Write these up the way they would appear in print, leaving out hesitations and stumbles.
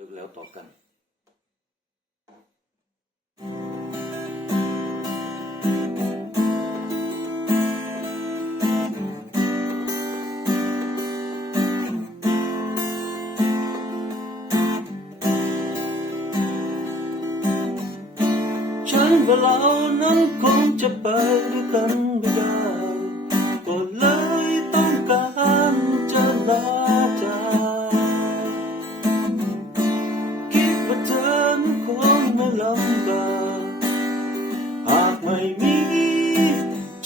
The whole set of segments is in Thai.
ลิกแล้วต่อกันฉันว่าเรานั้นคงจะไปด้วยกันไม่ได้ก็เลยต้องการจะลาจากคิดว่าเธอนั้นคงไม่ลำบากหากไม่มี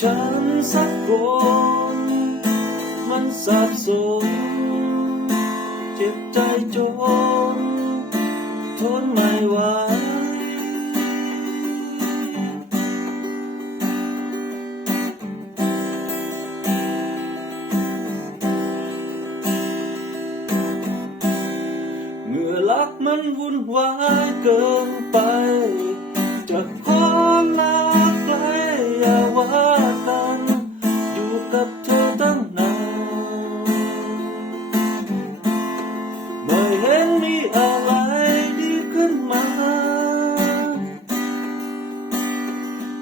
ฉันสักคนมันสับสนเจ็บใจจนทนไม่ไหวเมื่อรักมันวุ่นวายเกินไปจะขอลาไกลอย่าว่ากันอยู่กับเธอตั้งนานไม่เห็นมีอะไรดีขึ้นมา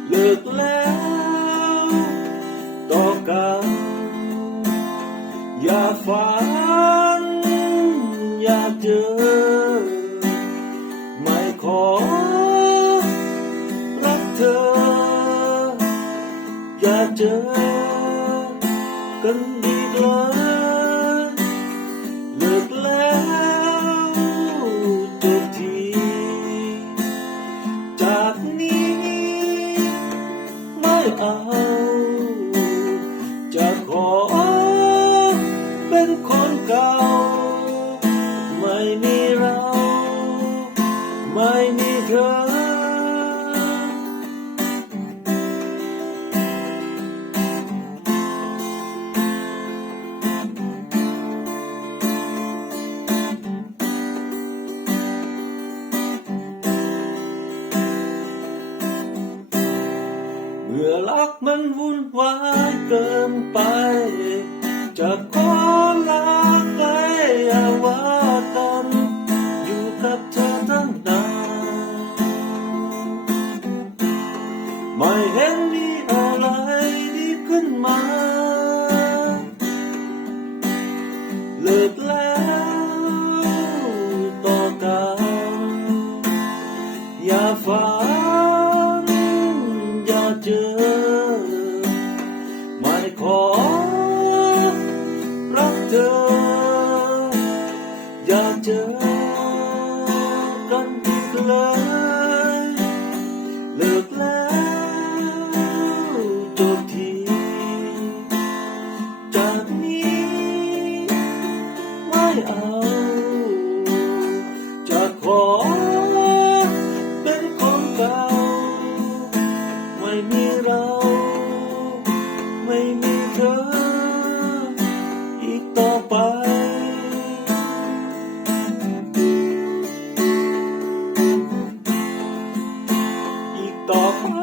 เลิกแล้วต่อกันอย่าฝันอยากเจอไม่ขอรักเธออยากเจอกันดีเลยเลิกแล้วจบทีจากนี้ไม่เอาจะขอเป็นคนเก่าไม่มีเราไม่มีเธอเมื่อรักมันวุ่นวายเกินไปจะขอลาไกลอย่าว่ากันอยู่กับเธอตั้งนานไม่เห็นมีอะไรดีขึ้นมาเลิกแล้วต่อกันอย่าฝันอย่าเจอไม่ขอรักเธออยากเจอกันอีกเลยเลิกแล้วจบทีจากนี้ไม่เอาจะขอเป็นคนเก่าไม่มีเราไม่มีเธออีกต่อไปอีกต่อไป